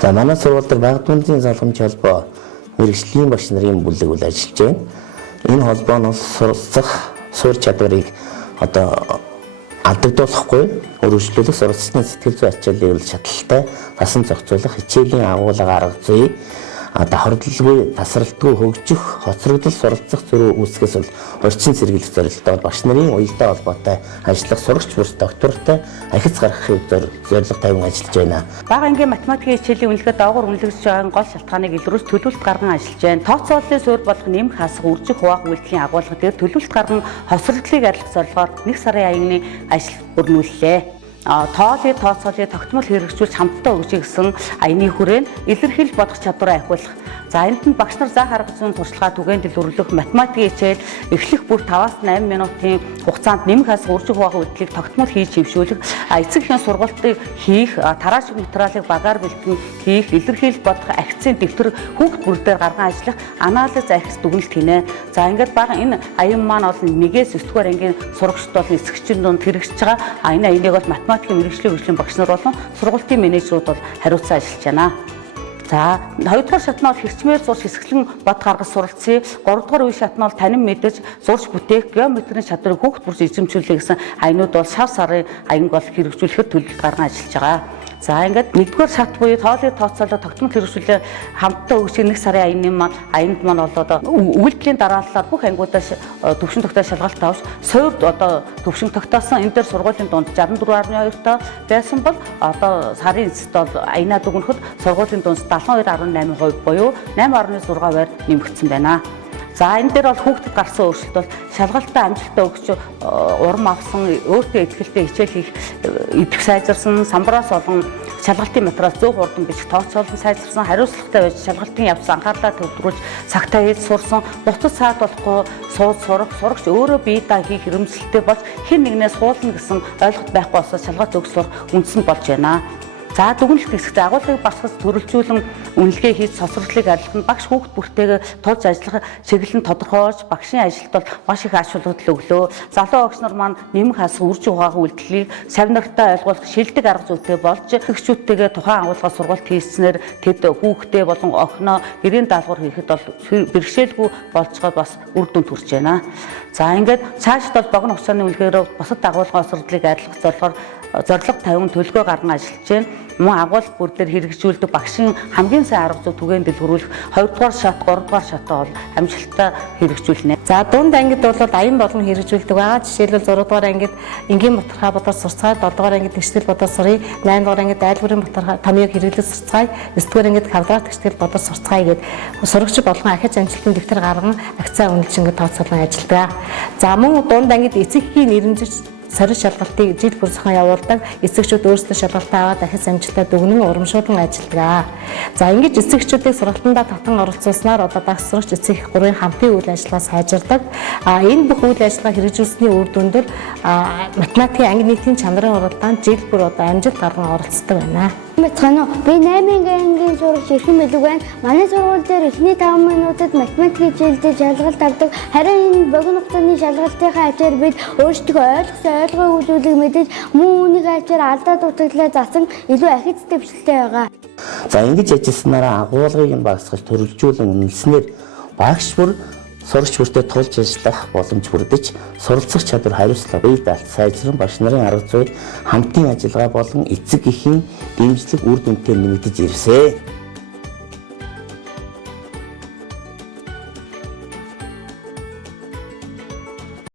За манай сургууль дээр Багдуундын залгамжийн холбоо мэрэгжлийн багш нарын бүлэг үйл ажиллаж байна. Энэ холбоо нь суралцах суурь чадварыг алдагдуулахгүй, өргөжлүүлэх суралцсны сэтгэл зүйн ачааллыг шаталтай насан зохицуулах хичээлийн агуулга арга зүй давхарлалгүй, тасралтгүй хөгжих, хоцрогдол суралцах зөрүү үүсгэс бол орчин сэргийлэх зорилттой багш нарын уялдаа холбоотой ажиллах сурагч бүрс доктортой ахиц гаргахыг зорилго тавин ажиллаж байна. Бага ангийн математикийн хичээлийн үнэлгээ доогуур үнэлэгдэж байгаа гол шалтгааныг илрүүлж төлөвлөлт гарган ажиллаж байна. Тооцооллын суурь болох нэмэх хасах үржих хуваах үйлдэлийн агуулга дээр төлөвлөлт гарган хоцрогдлыг арилгах зорилгоор 1 сарын аяны ажил өрнүүллээ. Тоолыг тооцоолыг тогтмол хэрэгжүүлж хамтдаа өгч гэсэн аяны хүрээнд илэрхийлж бодох чадвараа ахиулах. За энд нь багш нар заах арга зүйн туршлагаа түгээн дэлгэрүүлэх математикийн хичээл эхлэх бүр 5-8 минутын хугацаанд нэмэх хасах үржих хуваах үйлдэлийг тогтмол хийж хэмжүүлэх, эцэг эхийн сургалтыг хийх, тараашиг материалыг багаар бэлтгэн хийх, илэрхийлж бодох акцент дэвтэр хүүхд бүр дээр гарган ажиллах, анализ ахис дүгнэлт хийнэ. За ингээд бага энэ аян маань бол 1-ээс 9-р ангийн сурагчид бол эцэгчийн дунд хэрэгжиж байгаа. Энэ аяныг бол математикийн мэргэжлийн хөгжлийн багш нар болон сургалтын менежерүүд бол хариуцсан ажиллаж байна. За 2 дугаар шат нь бол хэрчмээр зурж хэсэглэн бод гаргаж суралцъя. 3 дугаар үе шат нь бол танин мэдэж зурж бүтээх, геометрийн чадварыг хүүхд бүрс эзэмшүүлэх гэсэн аянууд бол шав сарын аянг бол хэрэгжүүлэхэд төлөвлөлт гарган ажиллаж байгаа. За ингээд 1-р шат буюу тоолыг тооцоолоо тогтмол хэрэгжүүлээ хамтдаа өгч 1 сарын аянд маань болоод үйлдэлийн дарааллаар бүх ангиудаа төвшин тогтоох шалгалт авч сувд төвшин тогтоосон энэ дээр сургуулийн дунд 64.2 та байсан бол сарын эцэст бол аянаа дүгнэхэд сургуулийн дунд 72.8% буюу 8.6 байр нэмэгдсэн байна. За энэ дээр бол хүүхдэд гарсан өөрчлөлт бол шалгалтаа амжилттай өгч урам авсан, өөртөө ихтэй хичээл хийх идэх сайжирсан, самбараас олон шалгалтын материал 100 хурдан биш тооцоолон сайжирсан, хариуцлагатай байж шалгалтын явц анхаарлаа төвлөрүүлж цагтаа хийж сурсан, буцаж саад болохгүй сууд сурах, сурагч өөрөө бие даа хийх хэрэгэмжлэлтэй болж хэн нэгнээс хуулна гэсэн ойлголт байхгүй болсоо шалгалт өгч сурах үндсэн болж байна. За дүгнэлт хэсэгт агуулгыг багсгаж төрөлжүүлэн үнэлгээ хийж сосролтыг арилгах нь багш хүүхд бүрттэйгээ тулж ажиллах чиглэл нь тодорхойлж багшийн ажилд бол маш их ач холбогдол өглөө. Залуу багш нар маань нэмэх хасах үржих хуваах үйлдэлийг сав нартай ойлгуулах шилдэг арга зүйтэй болж өгчүүдтэйгээ тухайн агуулгаас сургалт хийснээр тэд хүүхдээ болон охиноо гэрийн даалгавар хийхэд бол бэрхшээлгүй болж байгаа бас үр дүн төрж байна. За ингээд цаашд бол богино хугацааны үнэлгээгээр бусад агуулгын осролдлыг арилгах зорилго тавин төлгөө гарган ажиллаж байна. Мөн агуулга бүр дээр хэрэгжүүлдэг багшийн хамгийн сайн арга зүй түгээн дэлгэрүүлэх 2 дугаар шат, 3 дугаар шатаа бол амжилттай хэрэгжүүлнэ. За дунд ангид бол аян болгон хэрэгжүүлдэг байгаа. Жишээлбэл 6 дугаар ангид энгийн ботархаа бодор сурцгаая, 7 дугаар ангид тэгштэл бодор сурыг, 8 дугаар ангид айлгуурын ботархаа томьёог хэрэглэж сурцгаая, 9 дугаар ангид квадрат тэгштэл бодор сурцгаая гэд сурагч болгон ахиж амжилтын дэвтэр гарган акцаа үнэлж ингээд тооцоолон ажилладаг. За мөн дунд ангид эцэг эхийн нэрмжиж сорил шалгалтыг жил бүр зохион явуулдаг. Эцэгчүүд өөрсдөө шалгалтаа аваад дахин амжилттай дүгнэн урамшуулан ажилладаг. За ингэж эцэгчүүдийг сургалтандаа татан оролцуулснаар дагс сурагч эцэг эх 3-ын хамтын үйл ажиллагаа сайжирдаг. Энэ бүх үйл ажиллагаа хэрэгжүүлсэний үр дүндээ математикийн анги нийтийн чанарын уралдаанд жил бүр амжилт гарган оролцдог байна. Мэдхэнэ би 8 ангийн сурагч Эрхэм Мэлэг байна. Манай сургууль дээр эхний 5 минутад математикийн хичээлдээ шалгалт авдаг. Харин энэ богино хугацааны шалгалтынхаа ачаар бид өөрсдөө ойлгосон үзүүлэг мэдээж мөн үүнийг ачаар алдаа дутагдлаа засан илүү ахиц дэвшилтэй байгаа. За ингэж ажилласнараа агуулгыг нь багасгаж төрөлжүүлэн үнэлснээр багш бүр сурагч бүртээ тулж ажиллах боломж бүрдэж суралцах чадвар хариуцлага бие даалт сайжран багш нарын арга зүй хамтын ажиллагаа болон эцэг эхийн дэмжлэг үр дүнтэй нэмэгдэж ирсэ.